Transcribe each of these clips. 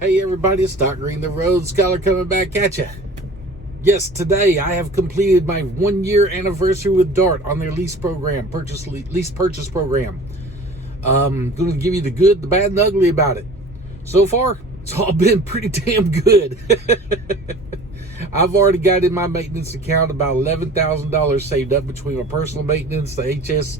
Hey everybody, it's Dr. Green, the Road Scholar, coming back at you. Yes, today I have completed my 1-year anniversary with Dart on their lease program, lease purchase program. I'm going to give you the good, the bad, and the ugly about it. So far, it's all been pretty damn good. I've already got in my maintenance account about $11,000 saved up between my personal maintenance, the HS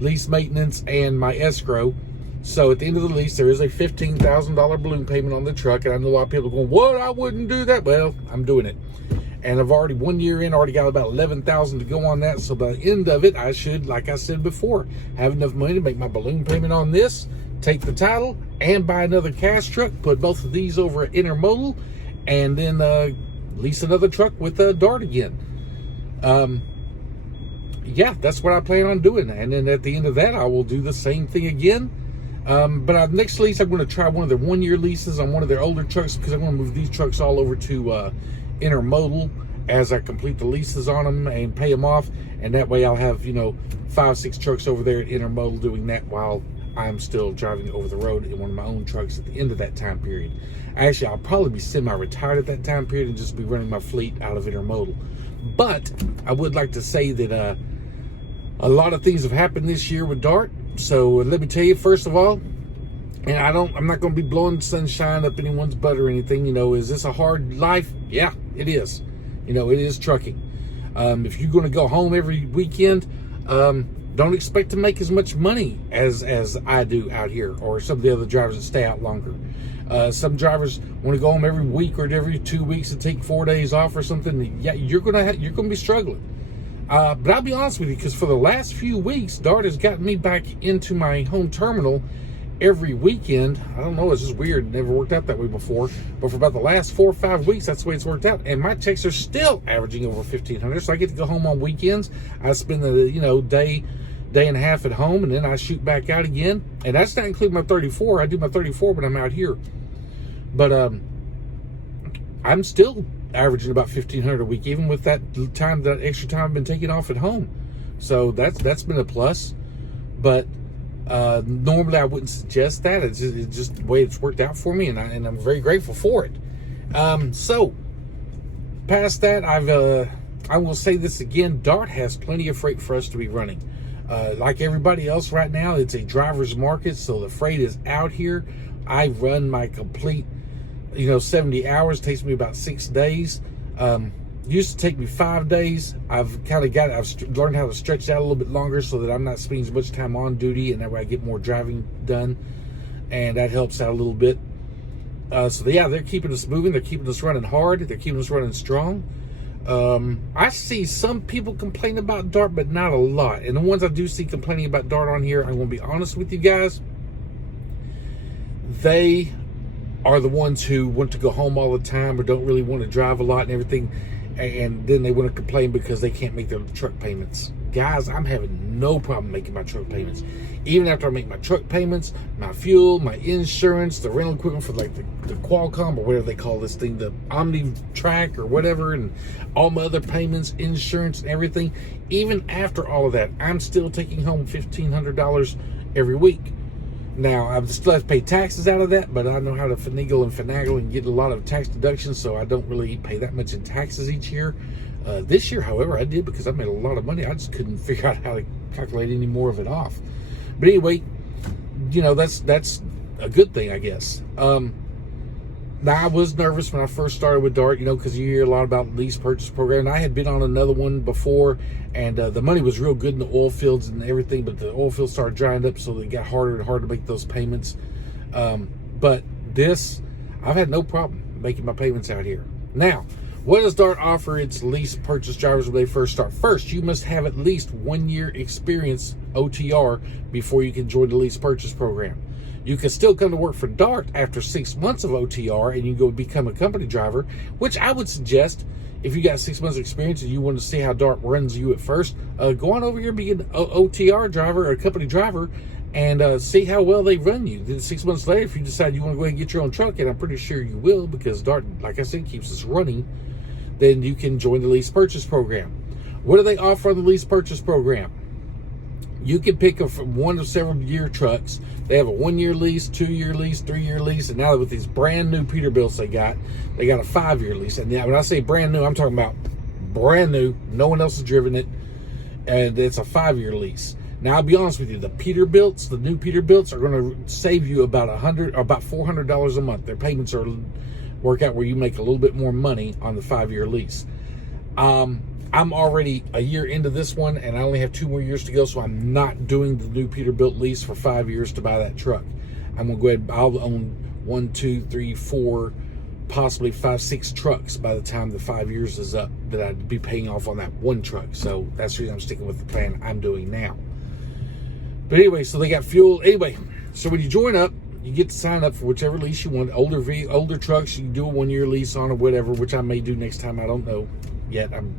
lease maintenance, and my escrow. So at the end of the lease, there is a $15,000 balloon payment on the truck. And I know a lot of people are going, what? I wouldn't do that. Well, I'm doing it. And I've already 1 year in, already got about $11,000 to go on that. So by the end of it, I should, like I said before, have enough money to make my balloon payment on this, take the title, and buy another cash truck, put both of these over at Intermodal, and then lease another truck with Dart again. Yeah, that's what I plan on doing. And then at the end of that, I will do the same thing again. But next lease, I'm going to try one of their 1-year leases on one of their older trucks, because I'm going to move these trucks all over to Intermodal as I complete the leases on them and pay them off. And that way I'll have, 5-6 trucks over there at Intermodal doing that while I'm still driving over the road in one of my own trucks at the end of that time period. Actually, I'll probably be semi-retired at that time period and just be running my fleet out of Intermodal. But I would like to say that a lot of things have happened this year with Dart. So let me tell you, first of all, and I'm not going to be blowing sunshine up anyone's butt or anything. Is this a hard life? Yeah, it is. It is trucking. If you're going to go home every weekend, don't expect to make as much money as I do out here, or some of the other drivers that stay out longer. Some drivers want to go home every week or every 2 weeks and take 4 days off or something. Yeah, you're going to be struggling. But I'll be honest with you, because for the last few weeks, Dart has gotten me back into my home terminal every weekend. I don't know, it's just weird. It never worked out that way before. But for about the last 4 or 5 weeks, that's the way it's worked out. And my checks are still averaging over $1,500. So I get to go home on weekends. I spend the day and a half at home, and then I shoot back out again. And that's not including my 34. I do my 34 when I'm out here. But I'm still averaging about $1,500 a week, even with that extra time I've been taking off at home. So that's been a plus. But normally I wouldn't suggest that. It's just the way it's worked out for me, and I'm very grateful for it. So past that, I will say this again: Dart has plenty of freight for us to be running. Like everybody else right now, it's a driver's market, so the freight is out here. I run my complete 70 hours. Takes me about 6 days. Used to take me 5 days. I've learned how to stretch it out a little bit longer so that I'm not spending as much time on duty, and that way I get more driving done, and that helps out a little bit. So yeah, they're keeping us moving. They're keeping us running hard. They're keeping us running strong. I see some people complain about Dart, but not a lot. And the ones I do see complaining about Dart on here, I'm going to be honest with you guys, they are the ones who want to go home all the time or don't really want to drive a lot and everything, and then they want to complain because they can't make their truck payments. Guys, I'm having no problem making my truck payments. Even after I make my truck payments, my fuel, my insurance, the rental equipment for like the Qualcomm or whatever they call this thing, the Omni Track or whatever, and all my other payments, insurance and everything, even after all of that, I'm still taking home $1,500 every week. Now, I still have to pay taxes out of that, but I know how to finagle and get a lot of tax deductions, so I don't really pay that much in taxes each year. This year, however, I did, because I made a lot of money. I just couldn't figure out how to calculate any more of it off. But anyway, that's a good thing, I guess. Now, I was nervous when I first started with Dart, because you hear a lot about lease purchase program. And I had been on another one before, and the money was real good in the oil fields and everything, but the oil fields started drying up, so it got harder and harder to make those payments. But this, I've had no problem making my payments out here. Now, what does Dart offer its lease purchase drivers when they first start? First, you must have at least 1 year experience, OTR, before you can join the lease purchase program. You can still come to work for Dart after 6 months of OTR, and you go become a company driver, which I would suggest, if you got 6 months of experience and you want to see how Dart runs you at first, go on over here and be an OTR driver or a company driver, and see how well they run you. Then 6 months later, if you decide you want to go ahead and get your own truck, and I'm pretty sure you will, because Dart, like I said, keeps us running, then you can join the lease purchase program. What do they offer on the lease purchase program? You can pick from one of several year trucks. They have a 1 year lease, 2 year lease, 3 year lease, and now with these brand new Peterbilts they got a 5 year lease. And when I say brand new, I'm talking about brand new. No one else has driven it, and it's a 5 year lease. Now I'll be honest with you, the Peterbilts, the new Peterbilts, are going to save you about $400 a month. Their payments work out where you make a little bit more money on the 5 year lease. I'm already a year into this one, and I only have 2 more years to go, so I'm not doing the new Peterbilt lease for 5 years to buy that truck. I'm going to go ahead, I'll own 1, 2, 3, 4, possibly 5, 6 trucks by the time the 5 years is up that I'd be paying off on that one truck. So that's the reason I'm sticking with the plan I'm doing now. But anyway, so they got fuel. Anyway, so when you join up, you get to sign up for whichever lease you want. Older trucks, you can do a 1 year lease on or whatever, which I may do next time. I don't know yet. I'm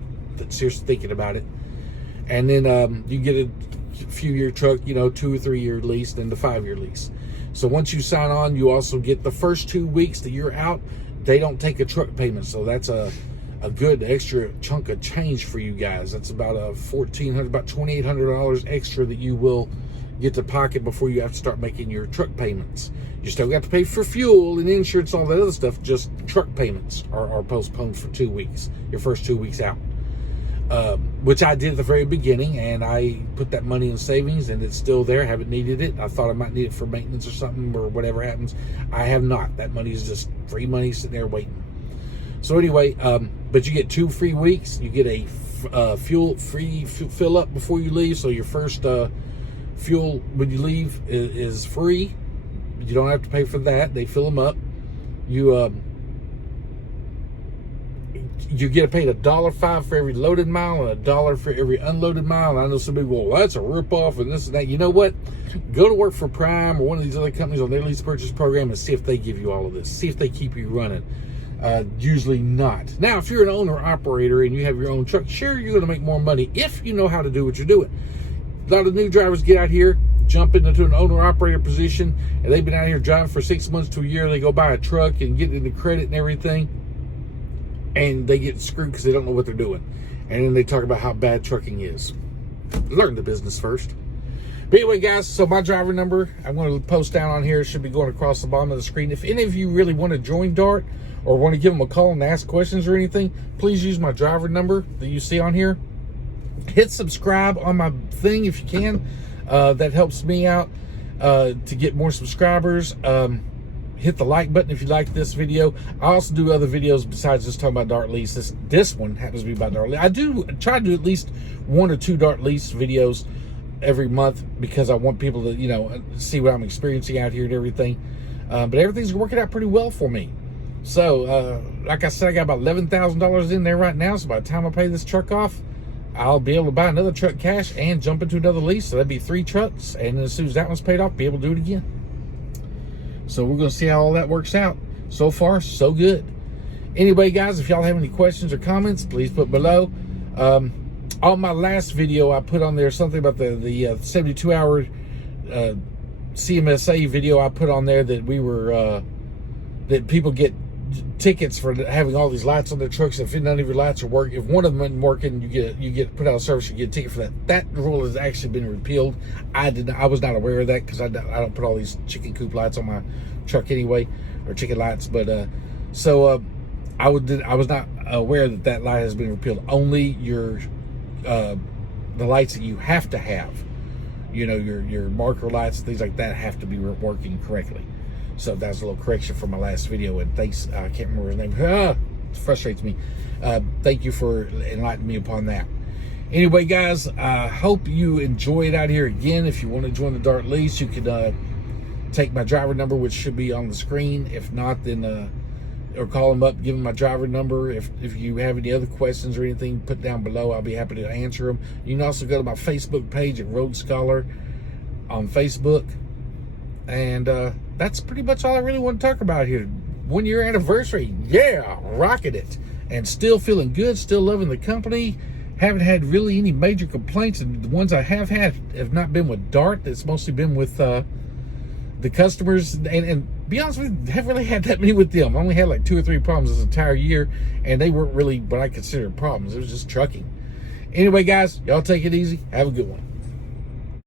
seriously thinking about it. And then you get a few year truck, 2 or 3 year lease, then the 5 year lease. So once you sign on, you also get the first 2 weeks that you're out. They don't take a truck payment, so that's a good extra chunk of change for you guys. That's about about $2,800 extra that you will get to pocket before you have to start making your truck payments. You still got to pay for fuel and insurance, all that other stuff. Just truck payments are postponed for 2 weeks, your first 2 weeks out. Which I did at the very beginning, and I put that money in savings, and it's still there. I haven't needed it. I thought I might need it for maintenance or something, or whatever happens. I have not. That money is just free money sitting there waiting. So anyway, but you get 2 free weeks. You get a free fill up before you leave. So your first fuel when you leave is free. You don't have to pay for that. They fill them up. You get paid $1.05 for every loaded mile and $1 for every unloaded mile. And I know some people, well, that's a ripoff and this and that. You know what? Go to work for Prime or one of these other companies on their lease purchase program and see if they give you all of this. See if they keep you running. Usually not. Now, if you're an owner-operator and you have your own truck, sure, you're going to make more money if you know how to do what you're doing. A lot of new drivers get out here, jump into an owner-operator position, and they've been out here driving for 6 months to a year. They go buy a truck and get into credit and everything, and they get screwed because they don't know what they're doing. And then they talk about how bad trucking is. Learn the business first. But anyway, guys, so my driver number, I'm going to post down on here. It should be going across the bottom of the screen. If any of you really want to join Dart or want to give them a call and ask questions or anything, please use my driver number that you see on here. Hit subscribe on my thing if you can. That helps me out to get more subscribers. Hit the like button if you like this video. I also do other videos besides just talking about Dart Lease. This one happens to be about Dart Lease. I do try to do at least 1 or 2 Dart Lease videos every month because I want people to, see what I'm experiencing out here and everything. But everything's working out pretty well for me. So, like I said, I got about $11,000 in there right now. So by the time I pay this truck off, I'll be able to buy another truck cash and jump into another lease. So that'd be 3 trucks. And as soon as that one's paid off, be able to do it again. So we're going to see how all that works out. So far, so good. Anyway, guys, if y'all have any questions or comments, please put below. On my last video, I put on there something about the 72-hour CMSA video I put on there that we were, that people get tickets for having all these lights on their trucks. If none of your lights are working, if one of them isn't working, you get put out of service, you get a ticket for that. That rule has actually been repealed. I was not aware of that because I don't put all these chicken coop lights on my truck anyway, or chicken lights. But so I was not aware that light has been repealed. Only your the lights that you have to have, your marker lights, things like that, have to be working correctly. So that's a little correction from my last video, and thanks, I can't remember his name. It frustrates me. Thank you for enlightening me upon that. Anyway, guys, I hope you enjoy it out here. Again, if you want to join the Dart Lease, you can take my driver number, which should be on the screen. If not, then or call them up, give them my driver number. If you have any other questions or anything, put down below. I'll be happy to answer them. You can also go to my Facebook page at Road Scholar on Facebook. And that's pretty much all I really want to talk about here. 1 year anniversary. Yeah, rocking it. And still feeling good, still loving the company. Haven't had really any major complaints. And the ones I have had have not been with Dart. It's mostly been with the customers. And be honest with you, haven't really had that many with them. I only had like 2 or 3 problems this entire year. And they weren't really what I consider problems. It was just trucking. Anyway, guys, y'all take it easy. Have a good one.